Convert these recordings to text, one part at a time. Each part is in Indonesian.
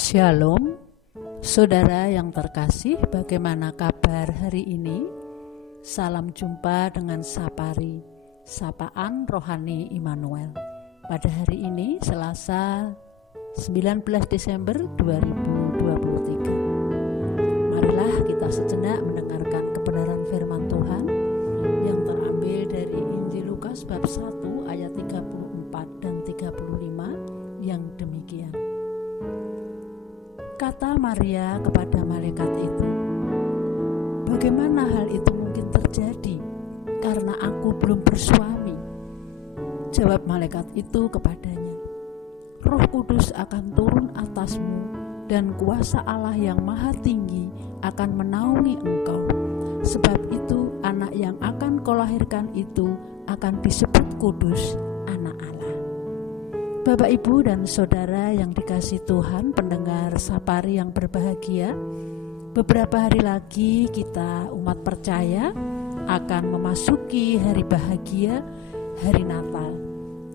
Shalom, saudara yang terkasih, bagaimana kabar hari ini? Salam jumpa dengan Sapari, Sapaan Rohani Immanuel. Pada hari ini, Selasa 19 Desember 2023. Marilah kita sejenak mendengarkan kebenaran firman Tuhan yang terambil dari Injil Lukas bab 1 ayat 34 dan 35 yang demikian. Kata Maria kepada malaikat itu, "Bagaimana hal itu mungkin terjadi, karena aku belum bersuami?" Jawab malaikat itu kepadanya, "Roh Kudus akan turun atasmu, dan kuasa Allah yang Maha Tinggi akan menaungi engkau. Sebab itu anak yang akan kau lahirkan itu akan disebut kudus, anak Allah." Bapak, Ibu, dan Saudara yang dikasihi Tuhan, pendengar Sapari yang berbahagia, beberapa hari lagi kita umat percaya akan memasuki hari bahagia, hari Natal.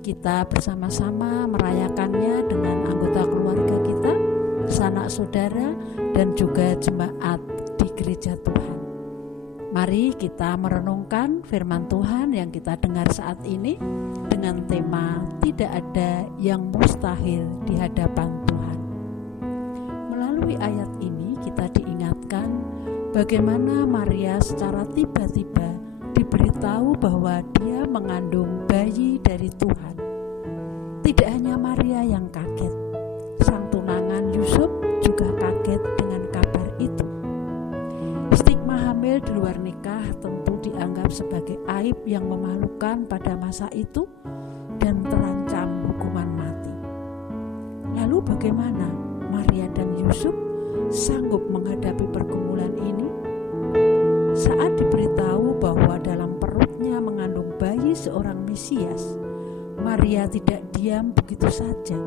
Kita bersama-sama merayakannya dengan anggota keluarga kita, sanak saudara, dan juga jemaat di gereja Tuhan. Mari kita merenungkan firman Tuhan yang kita dengar saat ini dengan tema tidak ada yang mustahil di hadapan Tuhan. Melalui ayat ini kita diingatkan bagaimana Maria secara tiba-tiba diberitahu bahwa dia mengandung bayi dari Tuhan. Tidak hanya Maria yang kaget, sang tunangan Yusuf juga kaget dengan kabar itu. Stigma hamil di luar nikah tentu dianggap sebagai aib yang memalukan pada masa itu dan terancam hukuman mati. Lalu bagaimana Maria dan Yusuf sanggup menghadapi pergumulan ini? Saat diberitahu bahwa dalam perutnya mengandung bayi seorang Mesias, Maria tidak diam begitu saja.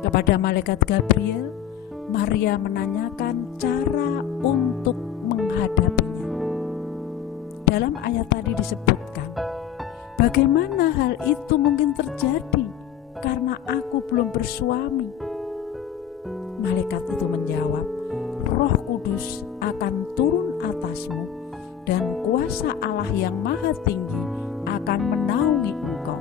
Kepada malaikat Gabriel, Maria menanyakan cara untuk menghadapinya. Dalam ayat tadi disebutkan, bagaimana hal itu mungkin terjadi karena aku belum bersuami? Malaikat itu menjawab, Roh Kudus akan turun atasmu, dan kuasa Allah yang Maha Tinggi akan menaungi engkau.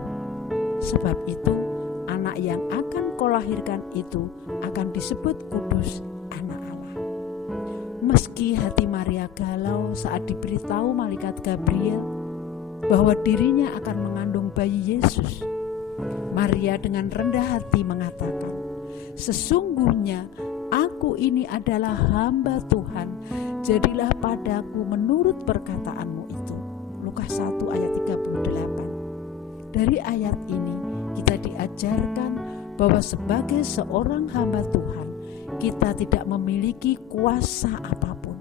Sebab itu anak yang akan kau lahirkan itu akan disebut kudus, anak Allah. Meski hati Maria galau saat diberitahu malaikat Gabriel bahwa dirinya akan mengandung bayi Yesus, Maria dengan rendah hati mengatakan, "Sesungguhnya aku ini adalah hamba Tuhan, jadilah padaku menurut perkataanmu itu." Lukas 1 ayat 38. Dari ayat ini kita diajarkan bahwa sebagai seorang hamba Tuhan, kita tidak memiliki kuasa apapun.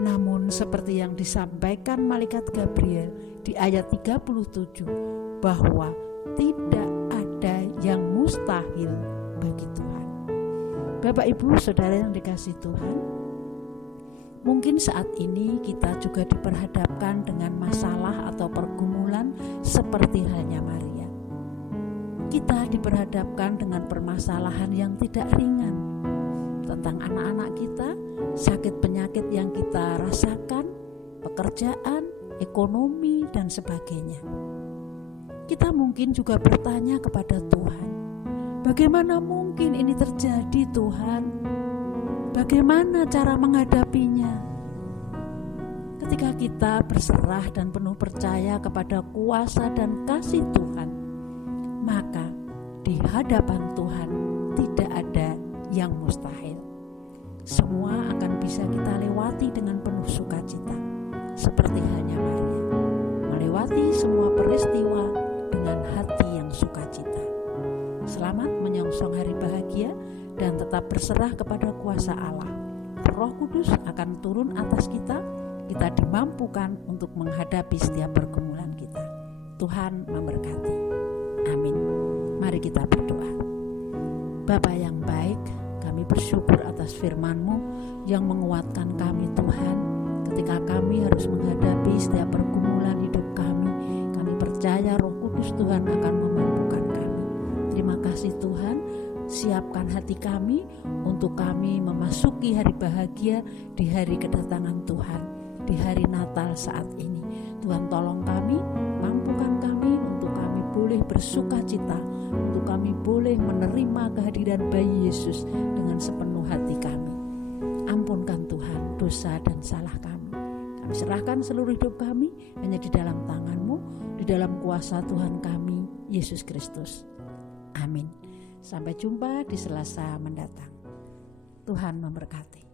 Namun seperti yang disampaikan malaikat Gabriel di ayat 37, bahwa tidak ada yang mustahil bagi Tuhan. Bapak, Ibu, Saudara yang dikasihi Tuhan, mungkin saat ini kita juga diperhadapkan dengan masalah atau pergumulan seperti halnya Maria. Kita diperhadapkan dengan permasalahan yang tidak ringan tentang anak-anak kita, sakit penyakit yang kita rasakan, pekerjaan, ekonomi, dan sebagainya. Kita mungkin juga bertanya kepada Tuhan, bagaimana mungkin ini terjadi, Tuhan? Bagaimana cara menghadapinya? Ketika kita berserah dan penuh percaya kepada kuasa dan kasih Tuhan, maka di hadapan Tuhan tidak ada yang mustahil. Semua akan bisa kita lewati dengan penuh sukacita, seperti halnya Maria, melewati semua peristiwa dengan hati yang sukacita. Selamat menyongsong hari bahagia dan tetap berserah kepada kuasa Allah. Roh Kudus akan turun atas kita, kita dimampukan untuk menghadapi setiap pergumulan kita. Tuhan memberkati. Amin. Mari kita berdoa. Bapa yang baik, kami bersyukur atas firman-Mu yang menguatkan kami, Tuhan, ketika kami harus menghadapi setiap pergumulan hidup kami. Kami percaya Roh Kudus Tuhan akan memampukan kami. Terima kasih Tuhan, Siapkan hati kami untuk kami memasuki hari bahagia di hari kedatangan Tuhan, di hari Natal saat ini. Tuhan tolong kami, mampukan kami untuk kami boleh bersuka cita, untuk kami boleh menerima kehadiran bayi Yesus dengan sepenuh hati kami. Ampunkan Tuhan dosa dan salah kami. Kami serahkan seluruh hidup kami hanya di dalam tangan-Mu, di dalam kuasa Tuhan kami, Yesus Kristus. Amin. Sampai jumpa di Selasa mendatang. Tuhan memberkati.